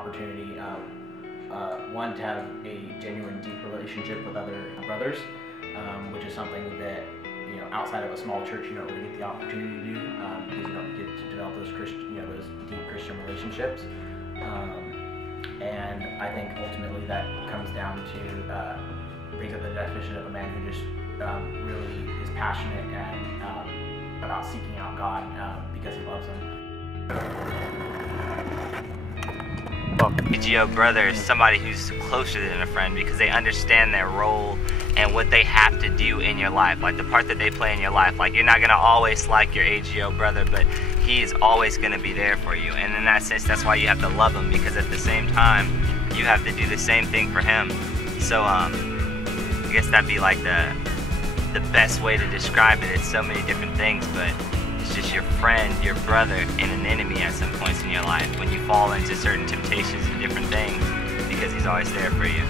opportunity, one, to have a genuine, deep relationship with other brothers, which is something that, outside of a small church, you don't really get the opportunity to do, because you don't get to develop those those deep Christian relationships. And I think ultimately that comes down to brings up the definition of a man who just really is passionate and about seeking out God because he loves him. Well, AGO brother is somebody who's closer than a friend because they understand their role and what they have to do in your life, like the part that they play in your life. Like, you're not going to always like your AGO brother, but he is always going to be there for you. And in that sense, that's why you have to love him, because at the same time, you have to do the same thing for him. So, I guess that'd be like the best way to describe it. It's so many different things, but it's just your friend, your brother, and an enemy at some points in your life when you fall into certain temptations and different things, because he's always there for you.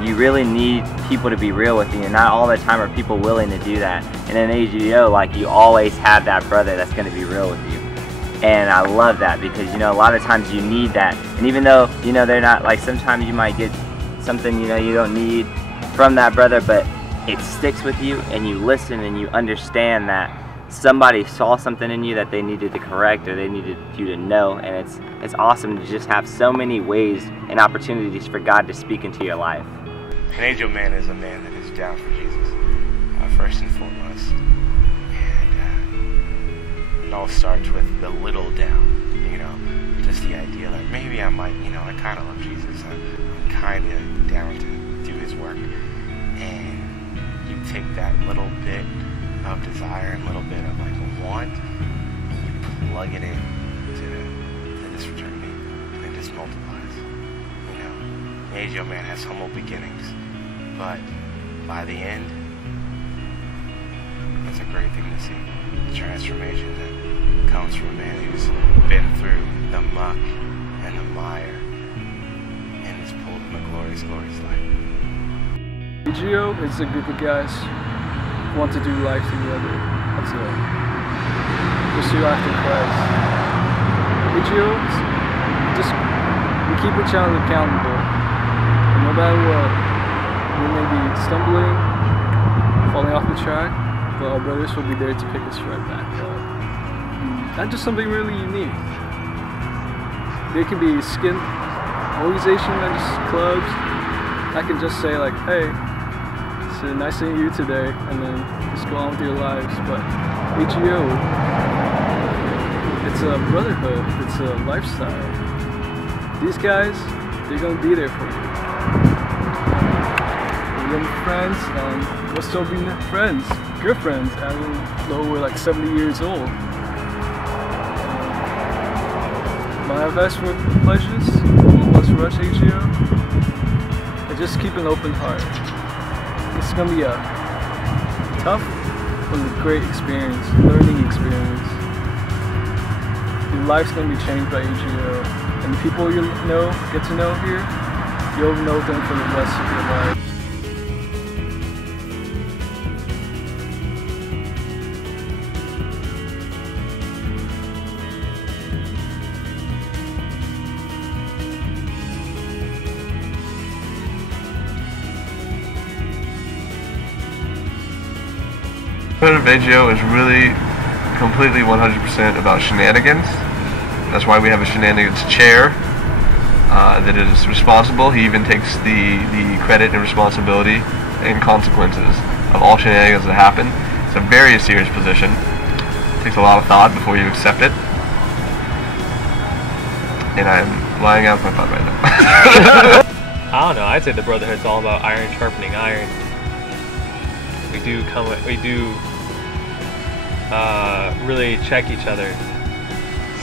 You really need people to be real with you, and not all the time are people willing to do that. And in AGO, like, you always have that brother that's going to be real with you. And I love that because, a lot of times you need that. And even though, they're not, like, sometimes you might get something, you don't need from that brother, but it sticks with you and you listen and you understand that somebody saw something in you that they needed to correct or they needed you to know. And it's awesome to just have so many ways and opportunities for God to speak into your life. An AGO man is a man that is down for Jesus, first and foremost. And it all starts with the little down, just the idea that maybe I might, I kind of love Jesus. I'm kind of down to do his work. And you take that little bit of desire and little bit of like a want, and you plug it in to this fraternity, and it just multiplies. The AGO man has humble beginnings, but by the end, it's a great thing to see. The transformation that comes from a man who's been through the muck and the mire and is pulled in the glorious, glorious light. AGO is a group of guys who want to do life together as a pursue after Christ. AGO, we keep each other accountable. And no matter what, we may be stumbling, falling off the track, but our brothers will be there to pick us right back up. Not just something really unique. There can be skin organization and just clubs. I can just say like, hey, it's nice seeing you today, and then just go on with your lives. But AGO, it's a brotherhood, it's a lifestyle. These guys, they're gonna be there for you. We're gonna be friends, and we'll still be friends, good friends, even though we're like 70 years old. My advice for pledges, let's rush AGO, and just keep an open heart. It's gonna be a tough but a great experience, learning experience. Your life's gonna be changed by AGO, and the people you get to know here, you'll know them for the rest of your life. Of AGO is really completely 100% about shenanigans. That's why we have a shenanigans chair that is responsible. He even takes the credit and responsibility and consequences of all shenanigans that happen. It's a very serious position. It takes a lot of thought before you accept it. And I'm lying out my thought right now. I don't know, I'd say the brotherhood's all about iron sharpening iron. We do really check each other,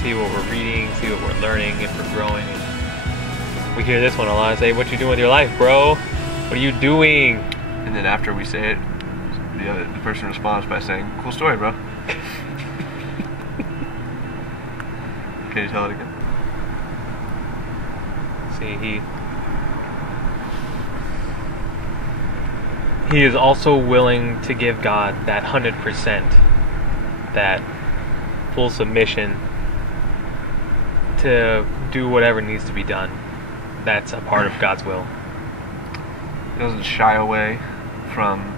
see what we're reading, see what we're learning, if we're growing. And we hear this one a lot and say, what you doing with your life, bro? What are you doing? And then after we say it, the person responds by saying, cool story, bro. Can you tell it again? See, he is also willing to give God that 100%, that full submission, to do whatever needs to be done. That's a part of God's will. He doesn't shy away from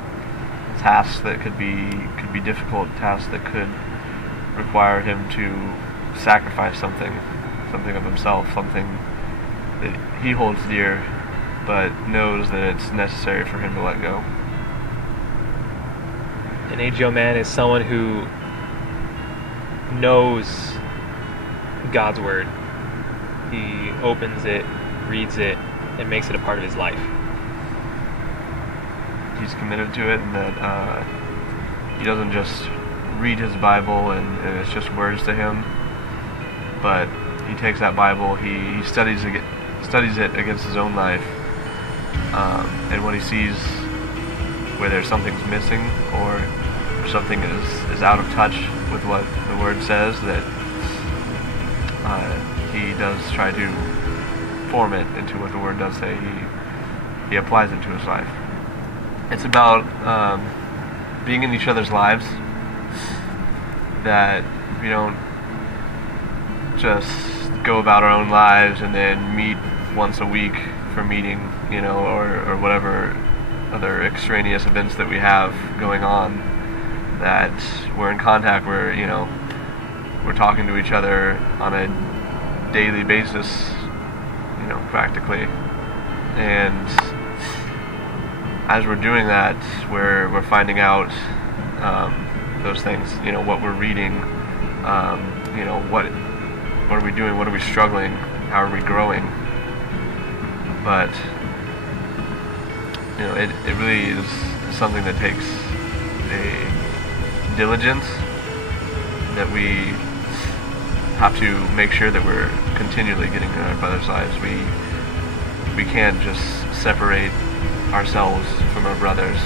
tasks that could be difficult, tasks that could require him to sacrifice something of himself, something that he holds dear, but knows that it's necessary for him to let go. An AGO man is someone who knows God's word. He opens it, reads it, and makes it a part of his life. He's committed to it, and that he doesn't just read his Bible and it's just words to him, but he takes that Bible, he studies it against his own life, and when he sees where there's something's missing or something is out of touch with what the Word says, that he does try to form it into what the Word does say. He applies it to his life. It's about being in each other's lives, that we don't just go about our own lives and then meet once a week for meeting, or whatever other extraneous events that we have going on, that we're in contact, we're talking to each other on a daily basis, practically. And as we're doing that, we're finding out those things, what we're reading, what are we doing, what are we struggling, how are we growing. But it really is something that takes a diligence, that we have to make sure that we're continually getting in our brother's lives. We can't just separate ourselves from our brothers